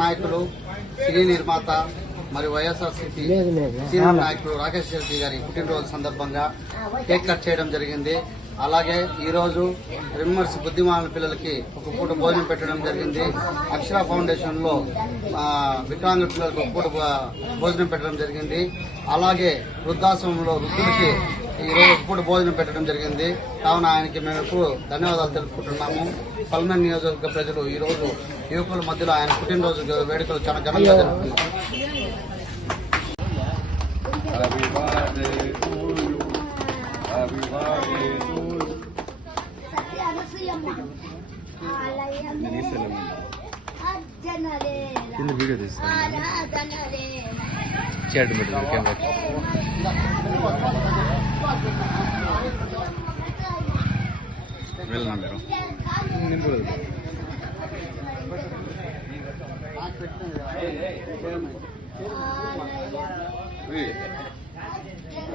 నాయకులు సినీ నిర్మాత మరియు వైఎస్ఆర్సీపీ సీనియర్ నాయకులు రాకేష్ రెడ్డి గారి పుట్టినరోజు సందర్భంగా కేక్ కట్ చేయడం జరిగింది. అలాగే ఈ రోజు రిమ్మర్స్ బుద్ధిమాన పిల్లలకి ఒక పూట భోజనం పెట్టడం జరిగింది. అక్షర ఫౌండేషన్లో ఆ, వికలాంగ పిల్లలకు ఒక పూట భోజనం పెట్టడం జరిగింది. అలాగే వృద్ధాశ్రమంలో వృద్ధులకి ఈ రోజు ఒక పూట భోజనం పెట్టడం జరిగింది. కావున ఆయనకి మేము ఎప్పుడు ధన్యవాదాలు తెలుపుకుంటున్నాము. పల్మన్ నియోజకవర్గ ప్రజలు ఈ రోజు యువకుల మధ్యలో ఆయన పుట్టినరోజు వేడుకలు చాలా ఘనంగా. కింద వీడియో చేయడం కెమెరా వెళ్ళనా మీరు నేను కూడా వెళ్తాను. Hey.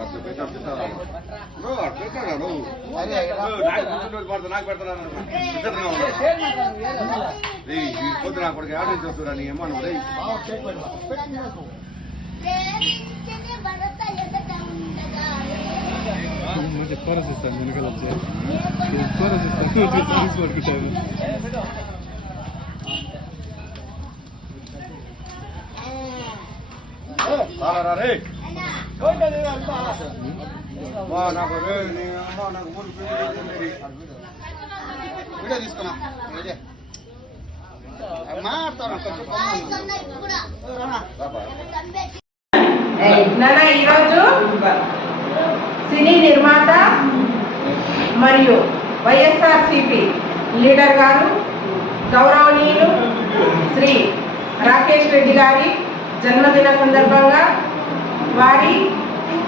అట్లా పెట్టు, అట్లా పెట్టాలా? బ్రో, అట్లా పెట్టాలా నువ్వు? బ్రో, నాకు పుట్టినరోజు పడతా, నాకు పెడతారా? పెట్టరుగా ఉన్నా. ఏయ్, ఈ పొద్దు నా కొడుకు నుంచి వస్తురా నీ అమ్మ నువ్వు రేయ్. మంచి కోరస్ ఇస్తాను వెనకాల వచ్చి కోరస్ ఇస్తాను పోలీస్ పట్టుకుంటాను రారా, రే. రే, వీడియో తీసుకున్నాం ఇదే. ఈరోజు సినీ నిర్మాత మరియు వైఎస్ఆర్సిపి లీడర్ గారు గౌరవనీయులు శ్రీ రాకేష్ రెడ్డి గారి జన్మదిన సందర్భంగా వారి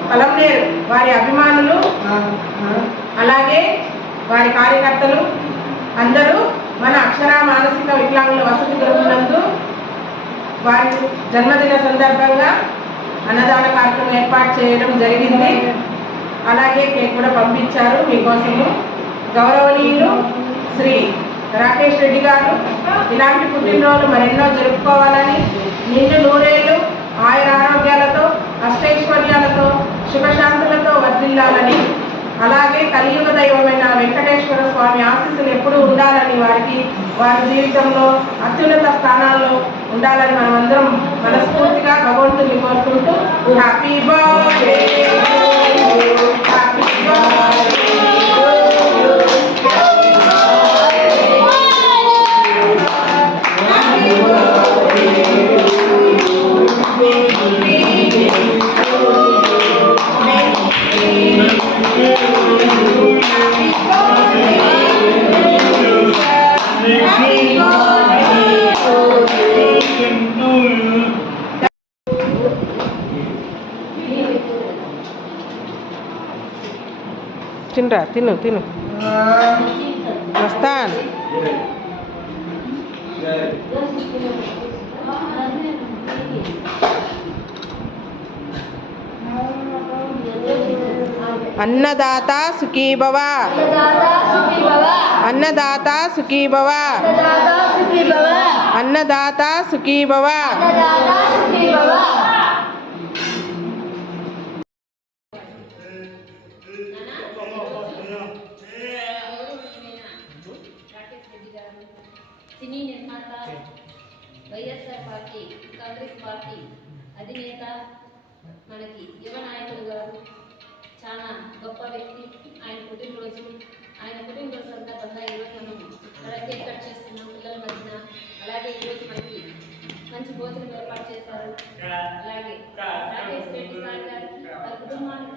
పలంనేరు వారి అభిమానులు అలాగే వారి కార్యకర్తలు అందరూ మన అక్షర మానసిక వికలాంగుల వసతి గృహంనందు వారి జన్మదిన సందర్భంగా అన్నదాన కార్యక్రమం ఏర్పాటు చేయడం జరిగింది. అలాగే కేక్ కూడా పంపించారు మీకోసము. గౌరవనీయులు శ్రీ రాకేష్ రెడ్డి గారు ఇలాంటి పుట్టినరోజులు మరెన్నో జరుపుకోవాలని నిన్ను నూరేళ్ళు ఆయుర ఆరోగ్యాలతో అష్టైశ్వర్యాలతో శుభశాంతులతో వర్ధిల్లాలని అలాగే కలియుగ దైవమైన వెంకటేశ్వర స్వామి ఆశీస్సులు ఎప్పుడూ ఉండాలని వారికి వారి జీవితంలో అత్యున్నత స్థానాల్లో ఉండాలని మనమందరం మనస్ఫూర్తిగా భగవంతుని కోరుకుంటూ హ్యాపీ బర్త్డే! తినరా తిను తిను మస్తాన్ అన్నదాత సుఖీభవ అన్నదాత సుఖీభవ అన్నదాత సుఖీభవ సినీ నిర్మాత వైఎస్ఆర్ పార్టీ కాంగ్రెస్ పార్టీ అధినేత మనకి యువ నాయకులు గారు చాలా గొప్ప వ్యక్తి. ఆయన పుట్టినరోజు ఆయన పుట్టినరోజు సందర్భంగా ఈరోజు మనం ఇక్కడ కేక్ కట్ చేస్తున్నాం పిల్లల మధ్యన. అలాగే ఈరోజు మనకి మంచి భోజనం ఏర్పాటు చేశారు. అలాగే రాకేష్ రెడ్డి సార్ గారు వాళ్ళ కుటుంబానికి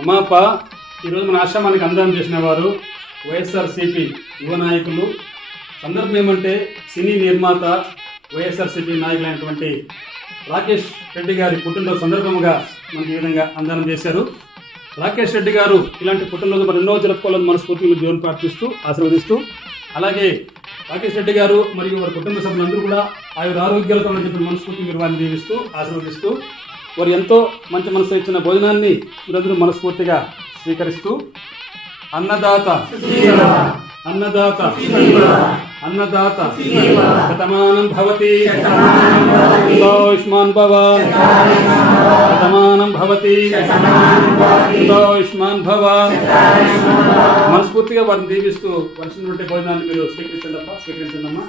అమ్మాప ఈరోజు మన ఆశ్రమానికి అందరం చేసిన వారు వైఎస్ఆర్సీపీ యువ నాయకులు. సందర్భం ఏమంటే సినీ నిర్మాత వైఎస్ఆర్సీపీ నాయకులైనటువంటి రాకేష్ రెడ్డి గారి పుట్టినరోజు సందర్భంగా మనకి ఈ విధంగా అందానం చేశారు. రాకేష్ రెడ్డి గారు ఇలాంటి పుట్టినరోజు మరి ఎన్నో జరుపుకోవాలని మనస్ఫూర్తిగా దేవుని ప్రార్థిస్తూ ఆశీర్వదిస్తూ అలాగే రాకేష్ రెడ్డి గారు మరియు వారి కుటుంబ సభ్యులందరూ కూడా ఆయుర ఆరోగ్యాలతో అని మనస్ఫూర్తి మీరు వారిని దీవిస్తూ ఆశీర్వదిస్తూ వారు ఎంతో మంచి మనసు ఇచ్చిన భోజనాన్ని మీరందరూ మనస్ఫూర్తిగా స్వీకరిస్తూ అన్నదాత అన్నదాత. అన్నదాత. శతమానం భవతి. యుష్మాన్ భవ శతమానం భవతి. యుష్మాన్ భవ మనస్ఫూర్తిగా వారిని దీవిస్తూ వచ్చినటువంటి భోజనాన్ని మీరు స్వీకరించండి అప్ప స్వీకరించండి అమ్మా.